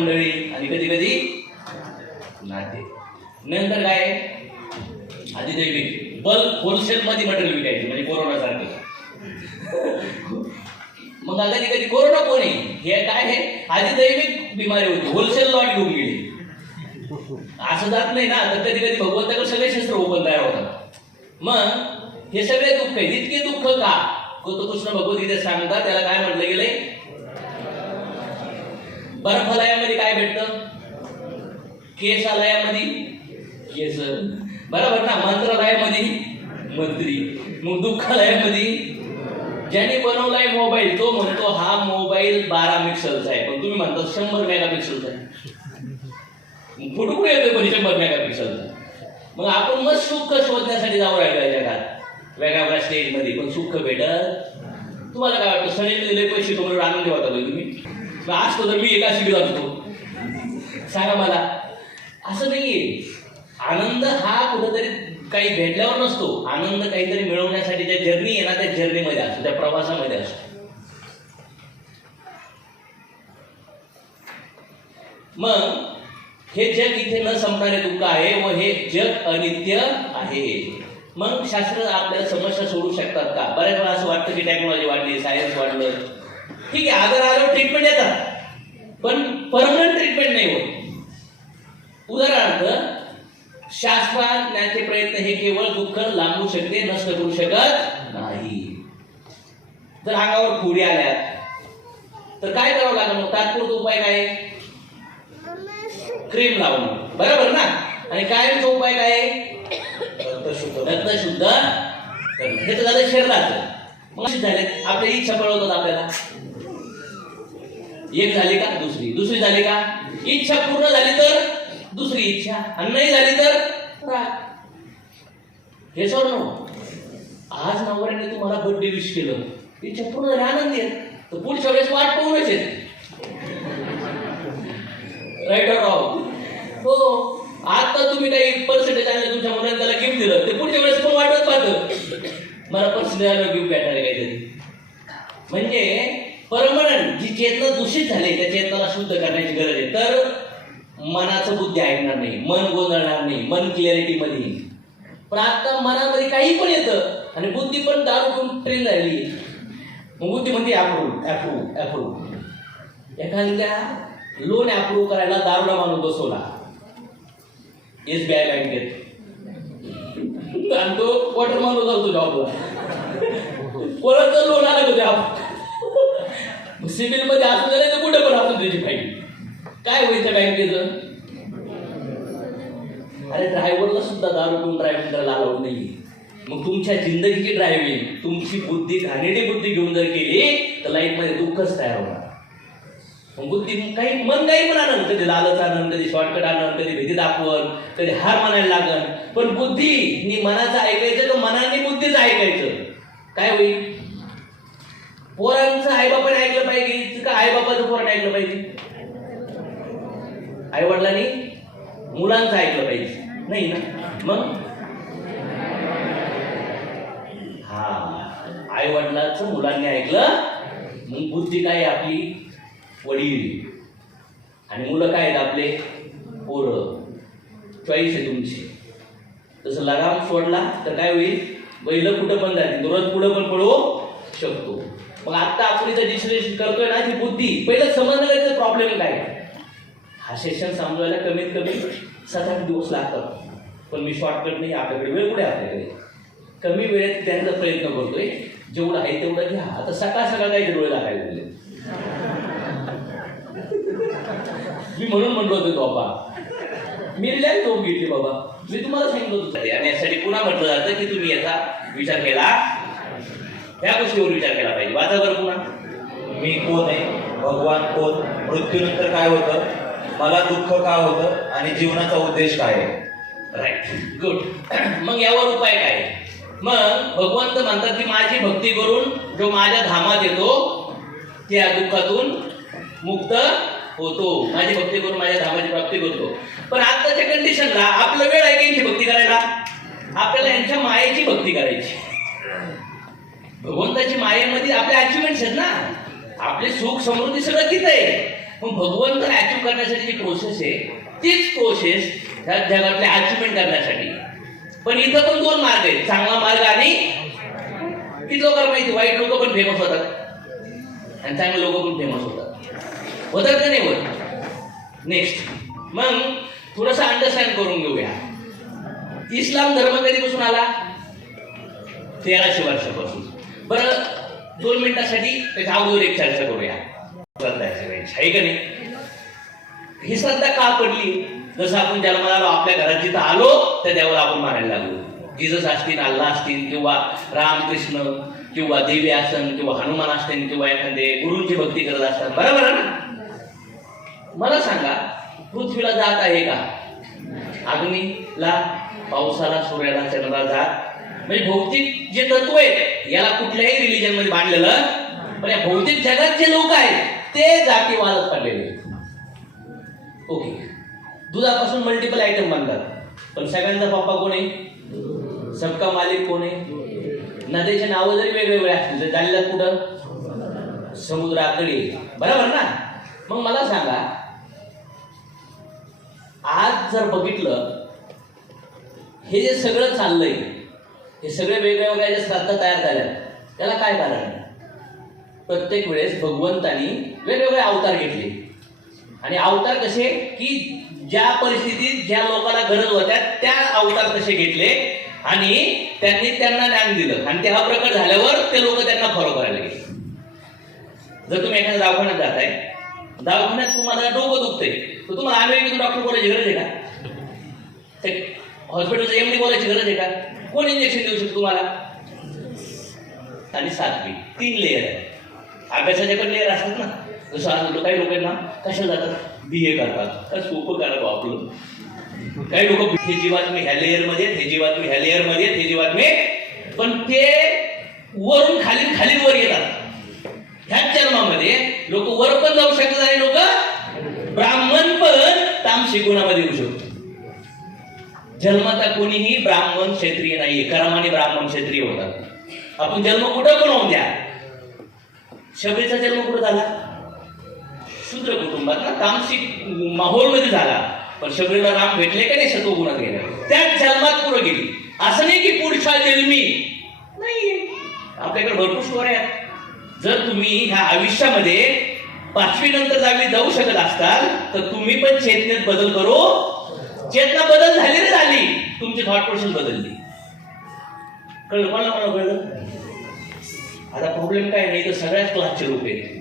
मंडळी आणि कधी कधी नाते नंतर काय? आधी दैविक बल्क होलसेल मध्ये मटेरियल विकायचे म्हणजे कोरोना सारखे. मग कधी कधी कोरोना कोणी हे काय आहे? आधी दैविक बिमारी होती. होलसेल लॉट घेऊन गेली. असं जात नाही ना. तर कधी कधी भगवंताकडे सगळे शस्त्र ओपन तयार होतात. मग हे सगळे दुःख आहे इतके दुःख का? कृष्ण भगवद्गीतेत सांगतात. त्याला काय म्हटलं गेलंय? बर्फालयामध्ये भेटतं? केसालयामध्ये केस. बरोबर ना? मंत्रालयामध्ये मंत्री. मग दुःखालयामध्ये ज्याने बनवलाय मोबाईल तो म्हणतो हा मोबाईल बारा पिक्सलचा आहे. पण तुम्ही म्हणता शंभर मेगा पिक्सलचा आहे. फोटो कुठे येतो पण शंभर मेगा पिक्सलचा मग आपण मग सुख शोधण्यासाठी जाऊ राहिलो जगात. वेगळ्या वेगळ्या स्टेजमध्ये पण सुख भेटत? तुम्हाला काय वाटतं? सणीने दिले पैसे तुम्हाला आणून होता तुम्ही? आज तर मी एका शिकत असतो सांगा मला. असं नाहीये. आनंद हा कुठंतरी काही भेटल्यावर नसतो. आनंद काहीतरी मिळवण्यासाठी त्या जर्नी आहे ना त्या जर्नीमध्ये असतो त्या प्रवासामध्ये असतो. मग हे जग इथे न संपणारे दुःख आहे व हे जग अनित्य आहे. मग शास्त्र आपल्या समस्या सोडू शकतात का? बऱ्याच वेळा असं वाटतं की टेक्नॉलॉजी वाढली सायन्स वाढलं. ठीक आहे आजार आल्यावर ट्रीटमेंट येतात. पण परमनंट ट्रीटमेंट नाही होत शास्त्रज्ञाचे प्रयत्न हे केवळ दुःख लांबू शकते नष्ट करू शकत नाही. जर अंगावर फुडी आल्या तर काय करावं लागेल मग? तात्पुरता उपाय काय? क्रीम लावणं बरोबर ना? आणि कायमचा उपाय काय? रक्त शुद्ध हे तर झालं शरीराचं. मग झाले. आपल्या इच्छा पळवतात आपल्याला. एक झाली का? दुसरी. दुसरी झाली का? इच्छा पूर्ण झाली तर दुसरी इच्छा. आणि नाही झाली तर? राग. हे सोड आज नवऱ्याने तुम्हाला बर्थडे विश केलं. इच्छा पूर्ण आनंदी आहे. तर पुढच्या वेळेस वाट पाहूनच येते. राईट रॉंग हो. आता तुम्ही काही पर्सेंटेज आणले तुमच्या मुलाने त्याला गिफ्ट दिलं. ते पुढच्या वेळेस पण वाटत पाहतं. मला पर्सेंटेज आलं गिफ्ट भेटणार आहे काहीतरी. म्हणजे परमनंट जी चेतना दूषित झाली त्या चेतनाला शुद्ध करण्याची गरज आहे. तर मनाचं बुद्धी ऐकणार नाही मन गोंधळणार नाही मन क्लिअरिटी मध्ये. येईल. पण आता मनामध्ये काही पण येतं आणि बुद्धी पण दारू करून ट्रेन झाली मग बुद्धी म्हणते अप्रूव्ह अप्रूव्ह अप्रूव्ह एखाद्या लोन अप्रूव्ह करायला दारुडा माणूस बसवला. एस बी आय बँकेत आणि तो क्वार्टर माणूस असतो जॉबला कोणाचं लोन आलं का जॉब सिव्हिलमध्ये असू नाही तर कुठे पण असू त्याची फाईल काय होईल त्या बँकेचं अरे ड्रायव्हरला सुद्धा दारू पिऊन ड्रायव्हिंग करायला अलाउड नाही मग तुमच्या जिंदगीची ड्रायव्हिंग तुमची बुद्धी घाणेरडी बुद्धी घेऊन जर केली तर लाईफमध्ये दुःखच तयार होणार. मग बुद्धी काही मन काही पण आणन कधी लालच आणन कधी शॉर्टकट आणन कधी भीती दाखवण कधी हार म्हणायला लागन. पण बुद्धी नी मनाचं ऐकायचं तर मनाने बुद्धीच ऐकायचं. काय होईल? पोरांचं आईबापाने ऐकलं पाहिजे का आईबापाचं पोराने ऐकलं पाहिजे. आई वडिलांनी मुलांचं ऐकलं पाहिजे. नाही ना? मग? हा. आई वडिलांचं मुलांनी ऐकलं मग बुद्धी काय आहे आपली? वडील. आणि मुलं काय आहेत आपले? पोरं. चॉईस आहे तुमची. तसं लगाम सोडला तर काय होईल? बैल कुठं पण जातील. रोज पुढं पण पळू शकतो. मग आता आपण इथं डिस्कशन करतोय ना ती बुद्धी. पहिलं समजणं प्रॉब्लेम काय? हा सेशन समजवायला कमीत कमी सात आठ दिवस लागतात. पण मी शॉर्टकट नाही आपल्याकडे वेळ कुठे आपल्याकडे. कमी वेळेत त्यांचा प्रयत्न करतोय. जेवढं आहे तेवढं घ्या. आता सकाळ सकाळ काही डोळे लागायला लागले. मी म्हणून म्हणलो होतो तो बाबा मी रिलॅक्स झोप घेतली बाबा. मी तुम्हाला सांगितलं होतं. आणि यासाठी पुन्हा म्हटलं जातं की तुम्ही याचा विचार केला. ह्या गोष्टीवर विचार केला पाहिजे. वाचा बरं पुन्हा. मी कोण आहे? भगवान कोण? मृत्यूनंतर काय होतं? मला दुःख का होतं आणि जीवनाचा उद्देश काय आहे? राईट गुड मग यावर उपाय काय? मग भगवंत म्हणतात की माझी भक्ती करून जो माझ्या धामात येतो त्या दुःखातून मुक्त होतो. माझी भक्ती करून माझ्या धामाची प्राप्ती करतो. पण आताच्या कंडिशनला आपलं वेळ आहे की यांची भक्ती करायला? आपल्याला यांच्या मायेची भक्ती करायची. भगवंताची मायेमध्ये आपले अचिव्हमेंट्स आहेत ना. आपले सुख समृद्धी सगळं तिथं आहे. मग भगवंत अचीव करण्यासाठी जी प्रोसेस आहे तीच प्रोसेस ह्या जगातले अचिव्हमेंट करण्यासाठी. पण इथं पण दोन मार्ग आहेत. चांगला मार्ग आणि किती लोक माहिती? वाईट लोक पण फेमस होतात. आणि चांगले लोक पण फेमस होतात. होतात का नाही होत? नेक्स्ट मग थोडंसं अंडरस्टँड करून घेऊया. इस्लाम धर्म कधीपासून आला? तेराशे वर्षापासून. बरं दोन मिनिटासाठी त्याच्या अगोदर एक चर्चा करूया. श्रद्धा आहे सगळ्यांची. आहे का नाही? ही श्रद्धा का पडली? जसं आपण जन्माला आलो आपल्या घरात जिथं आलो त्या देवाला आपण मारायला लागलो. जिजस असतील अल्लाह असतील किंवा रामकृष्ण किंवा देवी असन किंवा हनुमान असतील किंवा एखादे गुरुंची भक्ती करत असतात. बरोबर आहे ना? मला सांगा पृथ्वीला जात आहे का? अग्नीला पावसाला सूर्याला चंद्राला जात? म्हणजे भौतिक जे तत्व आहे याला कुठल्याही रिलिजनमध्ये मांडलेलं पण या भौतिक जगात जे लोक आहेत ते जातीवादत पडलेले ओके दुधापासून मल्टिपल आयटम बनतात पण सगळ्यांचा पप्पा कोण आहे? सबका मालिक कोण आहे? नद्याचे नावं जरी वेगवेगळे असतील तर जायला कुठं? समुद्राकडे बरोबर ना? मग मला सांगा आज जर बघितलं हे जे सगळं चाललंय हे सगळे वेगळ्या वेगळ्या ज्या श्राद्ध तयार झाल्या त्याला काय कारण आहे? प्रत्येक वेळेस भगवंतानी वेगवेगळे अवतार घेतले. आणि अवतार कसे? की ज्या परिस्थितीत ज्या लोकांना गरज होत्या त्या अवतार कसे घेतले आणि त्यांनी त्यांना ज्ञान दिलं. आणि तेव्हा प्रकट झाल्यावर ते लोक त्यांना फॉलो करायला गेले जर तुम्ही एखाद्या दवाखान्यात जाताय दवाखान्यात तुम्हाला डोकं दुखतंय. तर तुम्हाला आम्ही डॉक्टर बोलायची गरज आहे का? ते हॉस्पिटलचं एमडी बोलायची गरज आहे का? कोण इंजेक्शन देऊ शकतो तुम्हाला? आणि सातवी तीन लेअर आहे. अभ्यासाचे पण लेअर असतात ना. जसं आज काही लोक आहेत ना जातात? बी ए करतात. का सोपं करा आपलं काही लोक हे जीवात मी ह्या लेअरमध्ये हे जीवात बातमी ह्या लेअरमध्ये हे जीवात बातमी पण ते वरून खाली खाली वर येतात. ह्याच जन्मामध्ये लोक वर पण जाऊ शकतात आणि लोक ब्राह्मण पण तामशी गुणामध्ये येऊ शकतो जन्माचा कोणीही ब्राह्मण क्षत्रिय नाहीये. क्रमाने ब्राह्मण क्षेत्रीय होतात. आपण जन्म कुठं पण होऊन द्या? शबरीचा जन्म कुठं झाला? शूद्र कुटुंबात ना तामसिक माहोलमध्ये झाला. पण शबरीला राम भेटले का नाही सत्वगुणात गेल्या त्याच जन्मात पुढे गेली. असं नाही की पुढच्या जन्मी. नाही. आपल्याकडे भरपूर स्टोऱ्या आहेत. जर तुम्ही ह्या आयुष्यामध्ये पाचवी नंतर जावी जाऊ शकत असताल तर तुम्ही पण चेतनेत बदल करू. चेतना बदल झाली झाली. तुमची थॉट प्रोसेस बदलली. कळलं? मला मला कळलं? आता प्रॉब्लेम काय नाही तर सगळ्याच क्लासचे लोक आहेत.